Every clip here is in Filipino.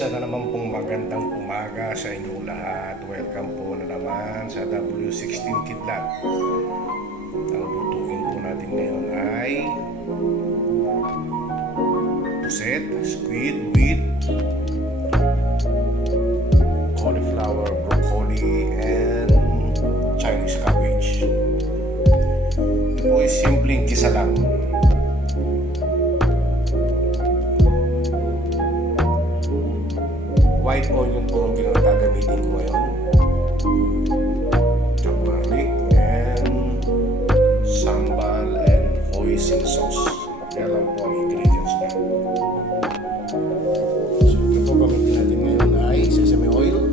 Isa na naman pong magandang umaga sa inyong lahat. Welcome po na naman sa W16 Kidlat. Ang lutuin po natin ngayon ay puset, squid with cauliflower, broccoli, and Chinese cabbage. Ito po ay simpleng gisa lang. White onion po ang gagamitin ko ngayon. Chopped garlic and sambal and hoisin sauce. Kaya lang po ang ingredients niya. So ito po gamitin natin ngayon ay sesame oil,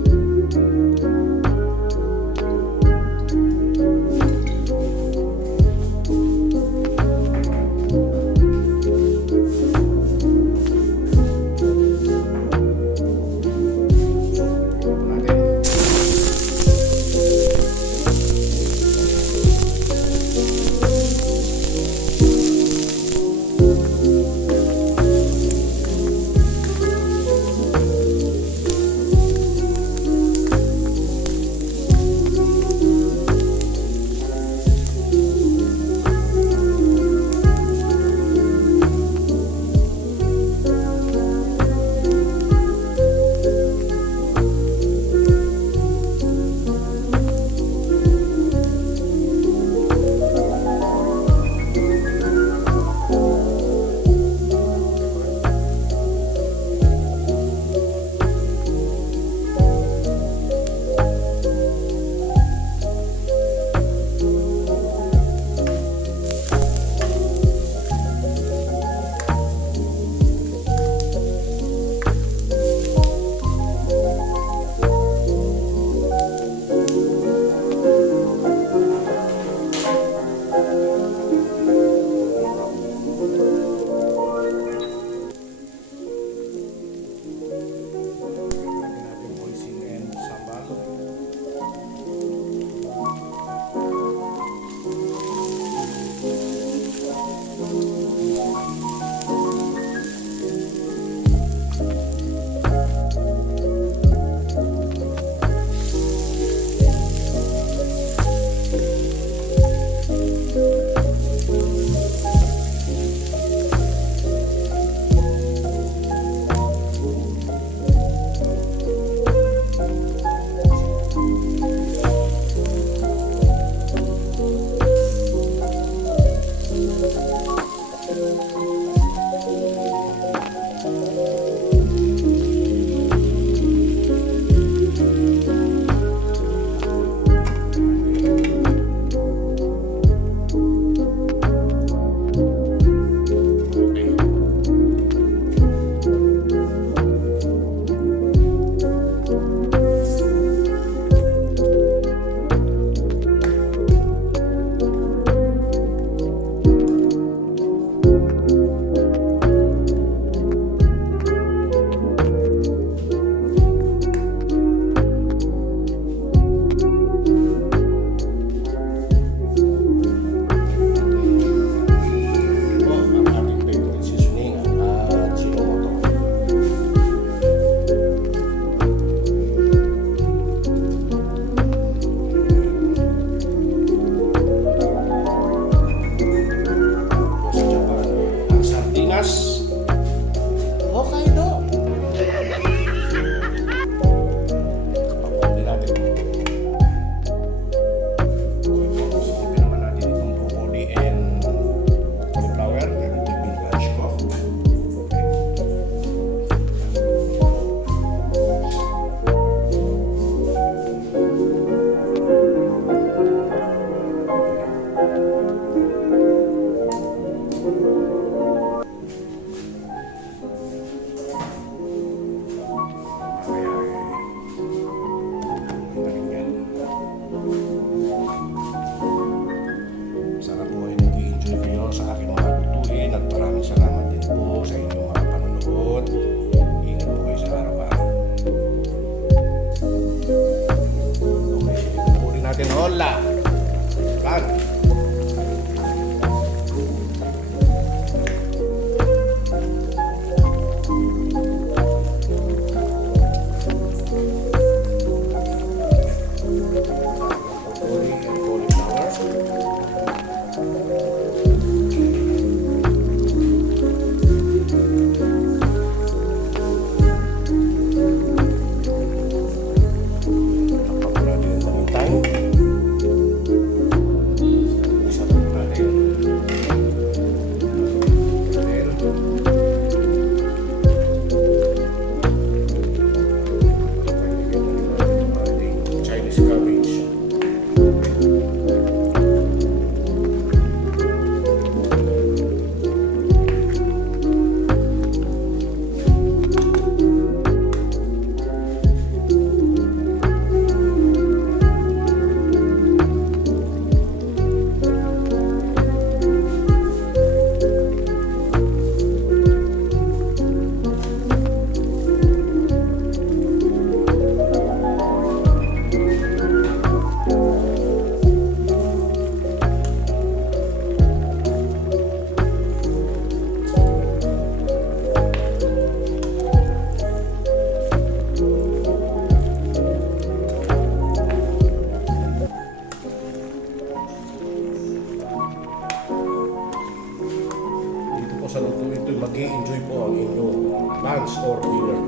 mag-i-enjoy po ang inyong lunch or dinner.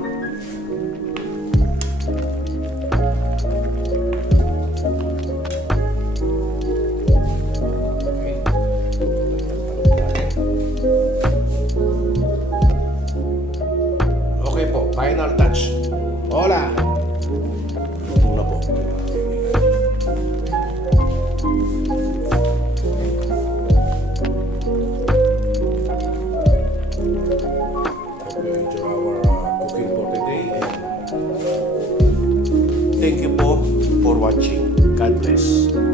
Okay po, final touch. Hola! Luto na po. Hope you enjoy our cooking for today. And thank you po for watching. God bless.